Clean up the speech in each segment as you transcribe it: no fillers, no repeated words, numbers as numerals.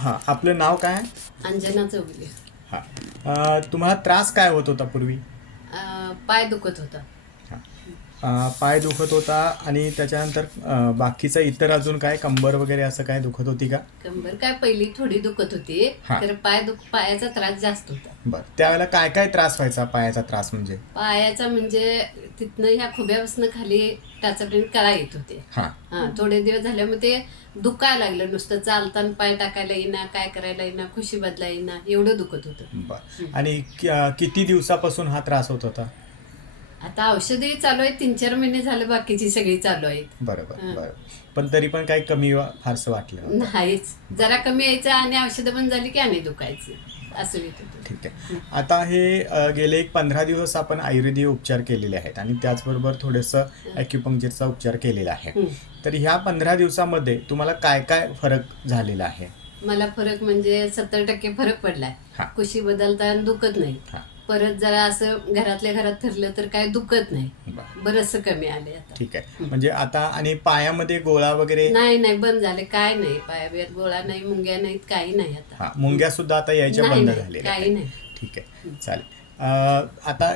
हां, आपलं नाव काय आहे? अंजना चौगले. हां, तुम्हाला त्रास काय होत होता पूर्वी? पाय दुखत होता. हां. पाय दुखत होता आणि त्याच्यानंतर बाकीचं इतर अजून काय कंबर वगैरे असं काय दुखत होती का? कंबर काय पहिली थोडी दुखत होती, हां. तर पायाचा त्रास जास्त होता. बरं. त्यावेळेला काय काय त्रास व्हायचा पायाचा त्रास म्हणजे? पायाचा म्हणजे तिथनं ह्या खुब्यापासून खाली टाचापर्यंत कळा येत होते. हां. थोडे दिवस झाल्यामुळे ते दुखायला लागलं. नुसतं चालताना पाय टाकायला येईना, काय करायला येईना, खुशी बदला येईना, एवढं दुखत होतं. बरं. आणि किती दिवसापासून हा त्रास होत होता? आता औषधही चालू आहेत, 3-4 महिने झाले, बाकीची सगळी चालू आहेत. बरोबर, हां. बरं. पण तरी पण काही कमी फारसं वाटलं नव्हतं. नाहीच, जरा कमी यायचं आणि औषधं बंद झाली की आणि दुखायचं, असं येत होतं. ठीक आहे. आता हे गेले एक 15 दिवस आपण आयुर्वेदीय उपचार केलेले आहेत आणि त्याचबरोबर थोडंसं ॲक्युपंक्चरचा उपचार केलेला आहे. तर ह्या 15 दिवसामध्ये तुम्हाला काय काय फरक झालेला आहे? मला फरक म्हणजे 70% फरक पडलाय. हां. कुशी बदलताना दुखत नाही. हां. परत जरा असं घरातल्या घरात फिरलं तर काय दुखत नाही. बरं. बरंचसं कमी आले आता. ठीक आहे. म्हणजे आता आणि पायामध्ये गोळा वगैरे? नाही बंद झाले, काय नाही. पायाबियात गोळा नाही, मुंग्या नाहीत, काही नाही आता. हां, मुंग्या सुद्धा आता यायच्या नाही, बंद नाही, झालेल्या काही आहेत. नाही. ठीक आहे, चालेल. आता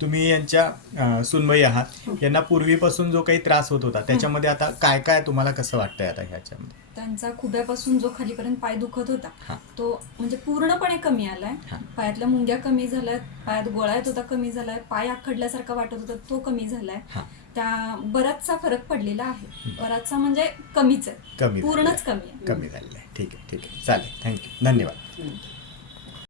तुम्ही यांच्या सुनबाई आहात, यांना पूर्वीपासून जो काही त्रास होत होता त्याच्यामध्ये आता काय काय तुम्हाला कसं वाटतंय आता ह्याच्यामध्ये? त्यांचा खुब्यापासून जो खालीपर्यंत पाय दुखत होता हां. तो म्हणजे पूर्णपणे कमी आलाय. हां. पायातल्या मुंग्या कमी झाल्यात, पायात गोळा येत होता कमी झालाय, पाय आखडल्यासारखा वाटत होता तो कमी झालाय. हां. त्या बराचसा फरक पडलेला आहे. बराचसा म्हणजे कमीच आहे, कमी पूर्णच कमी आहे. कमी झालेलं आहे. ठीक आहे, ठीक आहे, चालेल. थँक्यू, धन्यवाद.